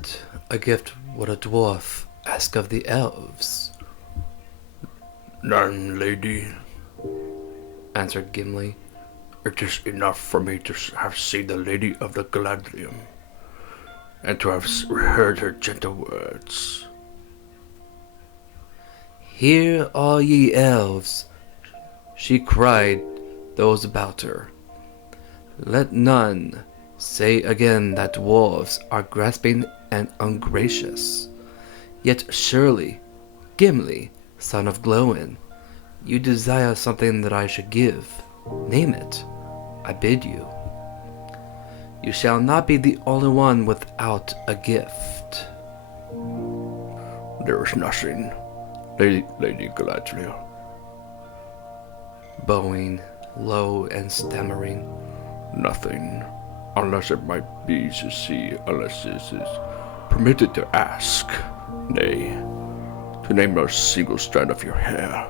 What a gift would a dwarf ask of the elves? None, lady, answered Gimli. it is enough for me to have seen the Lady of the Galadriel, and to have heard her gentle words. Hear all ye elves, she cried those about her. Let none say again that dwarves are grasping and ungracious. Yet surely, Gimli, son of Glóin, you desire something that I should give. Name it, I bid you. You shall not be the only one without a gift. There is nothing, Lady Galadriel. Bowing low and stammering. Nothing, unless it might be to see, unless it is permitted to ask, nay, to name a single strand of your hair,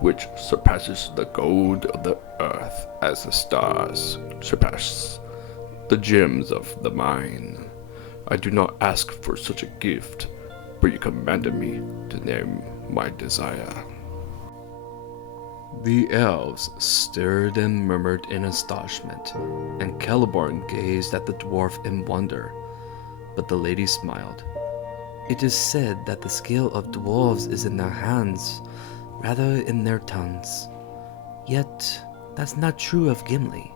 which surpasses the gold of the earth as the stars surpass the gems of the mine. I do not ask for such a gift, but you commanded me to name my desire. The elves stared and murmured in astonishment, and Celeborn gazed at the dwarf in wonder. But the lady smiled. It is said that the skill of dwarves is in their hands, rather in their tongues. Yet that's not true of Gimli,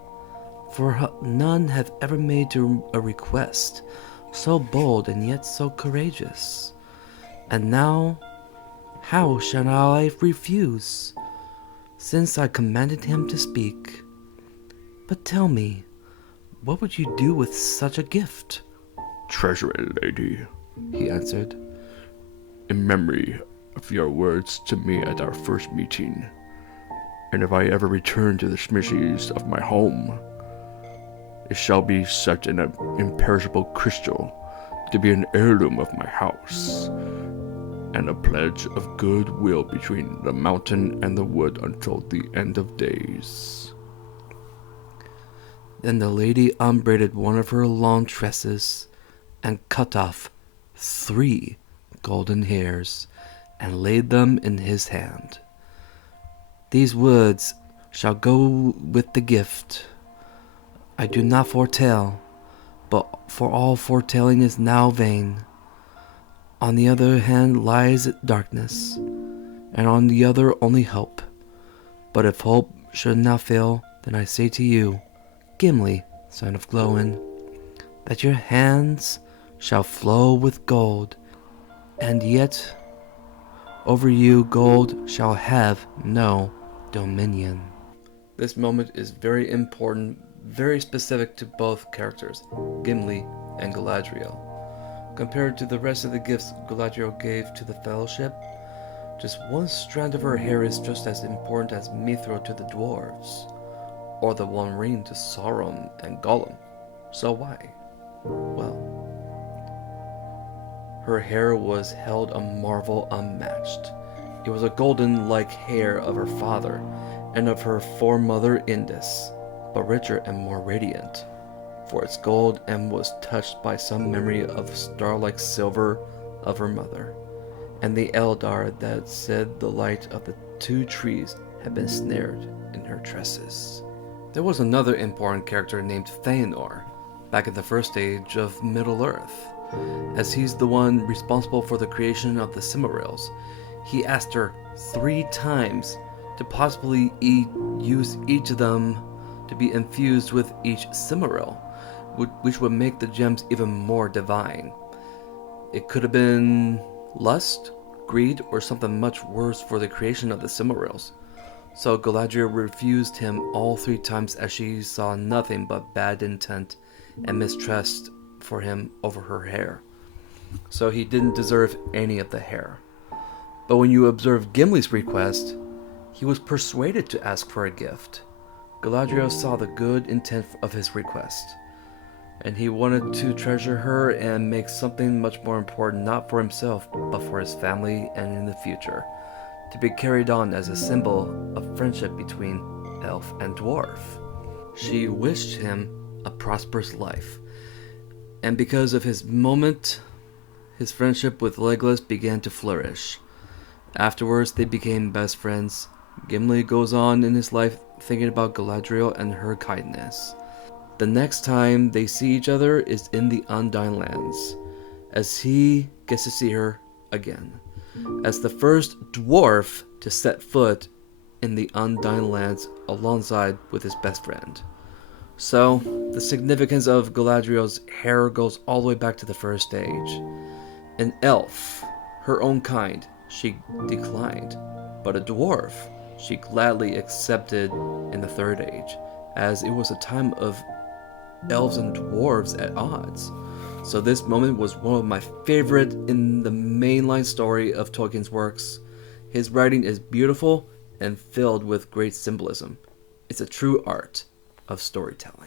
for none have ever made a request so bold and yet so courageous. And now, how shall I refuse, since I commanded him to speak? But tell me, what would you do with such a gift? Treasure it, lady, he answered, in memory of your words to me at our first meeting. And if I ever return to the smithies of my home, it shall be such an imperishable crystal to be an heirloom of my house, and a pledge of goodwill between the mountain and the wood until the end of days. Then the lady unbraided one of her long tresses and cut off 3 golden hairs and laid them in his hand. These words shall go with the gift. I do not foretell, but for all foretelling is now vain. On the other hand lies darkness, and on the other only hope. But if hope should not fail, then I say to you, Gimli, son of Glóin, that your hands shall flow with gold, and yet over you gold shall have no dominion. This moment is very important, very specific to both characters, Gimli and Galadriel. Compared to the rest of the gifts Galadriel gave to the Fellowship, just one strand of her hair is just as important as Mithril to the dwarves, or the one ring to Sauron and Gollum. So why? Well, her hair was held a marvel unmatched. It was a golden-like hair of her father and of her foremother Indis, but richer and more radiant, for its gold and was touched by some memory of star-like silver of her mother, and the LOTR that said the light of the 2 trees had been snared in her tresses. There was another important character named Fëanor, back in the first age of Middle-earth. As he's the one responsible for the creation of the Silmarils, he asked her 3 times to possibly use each of them to be infused with each Silmaril, which would make the gems even more divine. It could have been lust, greed, or something much worse for the creation of the Silmarils. So Galadriel refused him all 3 times, as she saw nothing but bad intent and mistrust for him over her hair. So he didn't deserve any of the hair. But when you observe Gimli's request, he was persuaded to ask for a gift. Galadriel saw the good intent of his request, and he wanted to treasure her and make something much more important, not for himself, but for his family and in the future, to be carried on as a symbol of friendship between elf and dwarf. She wished him a prosperous life, And because of his moment, his friendship with Legolas began to flourish. Afterwards, they became best friends. Gimli goes on in his life thinking about Galadriel and her kindness. The next time they see each other is in the Undying Lands, as he gets to see her again, as the first dwarf to set foot in the Undying Lands alongside with his best friend. So, the significance of Galadriel's hair goes all the way back to the first age. An elf, her own kind, she declined, but a dwarf, she gladly accepted in the third age, as it was a time of elves and dwarves at odds. So this moment was one of my favorite in the mainline story of Tolkien's works. His writing is beautiful and filled with great symbolism. It's a true art of storytelling.